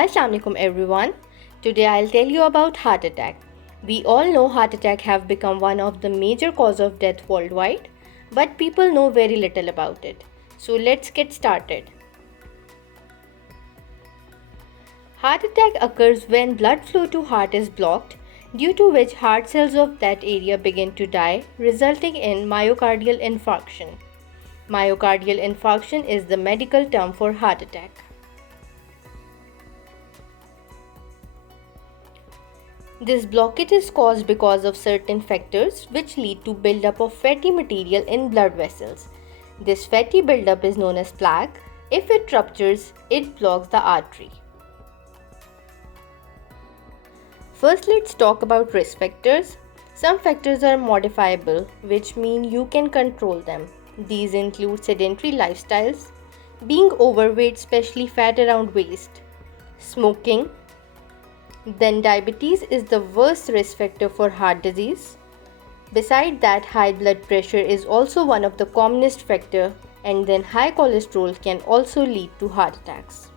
Assalamu alaikum everyone. Today I'll tell you about heart attack. We all know heart attack have become one of the major cause of death worldwide, but people know very little about it. So let's get started. Heart attack occurs when blood flow to heart is blocked, due to which heart cells of that area begin to die, resulting in myocardial infarction. Myocardial infarction is the medical term for heart attack. This blockage is caused because of certain factors which lead to buildup of fatty material in blood vessels. This fatty buildup is known as plaque. If it ruptures, it blocks the artery. First, let's talk about risk factors. Some factors are modifiable, which mean you can control them. These include sedentary lifestyles, being overweight, especially fat around waist, smoking. Then diabetes is the worst risk factor for heart disease. Beside that, high blood pressure is also one of the commonest factor, and then high cholesterol can also lead to heart attacks.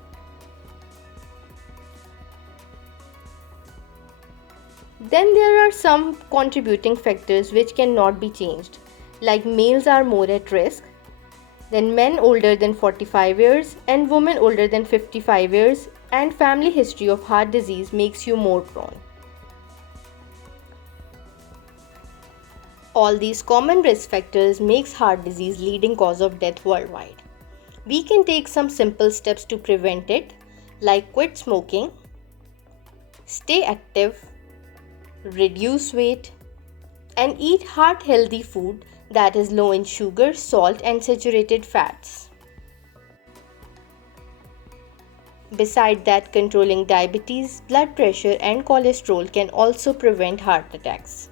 Then there are some contributing factors which cannot be changed, like males are more at risk, then men older than 45 years and women older than 55 years, and family history of heart disease makes you more prone. All these common risk factors makes heart disease leading cause of death worldwide. We can take some simple steps to prevent it, like quit smoking, stay active, reduce weight, and eat heart healthy food that is low in sugar, salt and saturated fats. Beside that, controlling diabetes, blood pressure and cholesterol can also prevent heart attacks.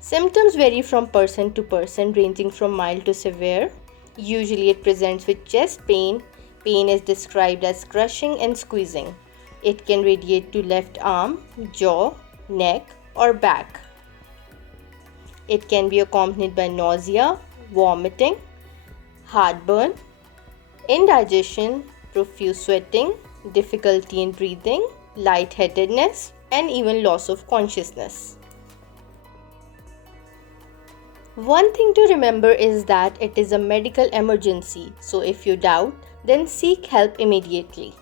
Symptoms vary from person to person, ranging from mild to severe. Usually it presents with chest pain. Pain is described as crushing and squeezing. It can radiate to left arm, jaw, neck or back. It can be accompanied by nausea, vomiting, heartburn, indigestion, profuse sweating, difficulty in breathing, lightheadedness, and even loss of consciousness. One thing to remember is that it is a medical emergency, so if you doubt, then seek help immediately.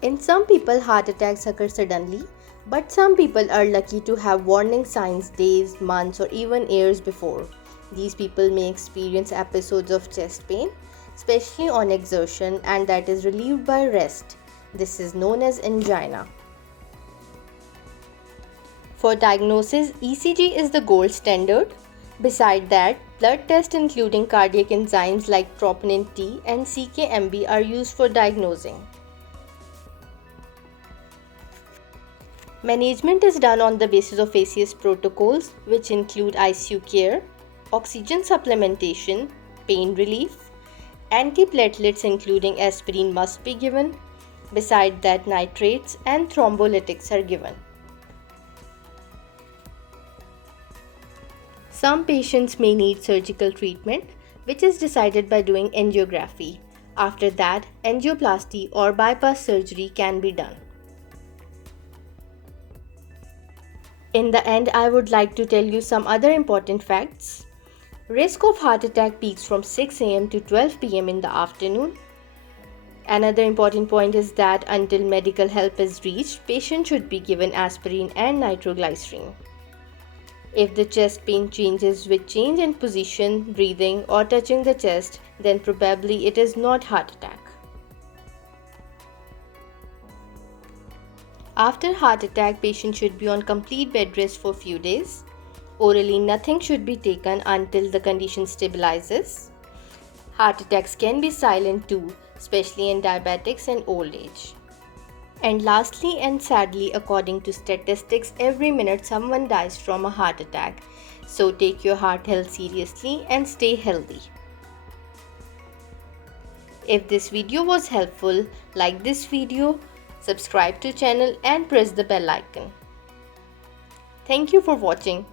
In some people, heart attacks occur suddenly, but some people are lucky to have warning signs days, months, or even years before. These people may experience episodes of chest pain, especially on exertion, and that is relieved by rest. This is known as angina. For diagnosis, ECG is the gold standard. Beside that, blood tests including cardiac enzymes like troponin T and CKMB are used for diagnosing. Management is done on the basis of ACS protocols, which include ICU care, oxygen supplementation, pain relief, antiplatelets including aspirin must be given. Beside that, nitrates and thrombolytics are given. Some patients may need surgical treatment, which is decided by doing angiography. After that, angioplasty or bypass surgery can be done. In the end, I would like to tell you some other important facts. Risk of heart attack peaks from 6 am to 12 pm in the afternoon. Another important point is that until medical help is reached, patient should be given aspirin and nitroglycerin. If the chest pain changes with change in position, breathing, or touching the chest, then probably it is not heart attack. After heart attack, patient should be on complete bed rest for few days. Orally, nothing should be taken until the condition stabilizes. Heart attacks can be silent too, especially in diabetics and old age. And lastly and sadly, according to statistics, every minute someone dies from a heart attack. So take your heart health seriously and stay healthy. If this video was helpful, like this video, subscribe to channel and press the bell icon. Thank you for watching.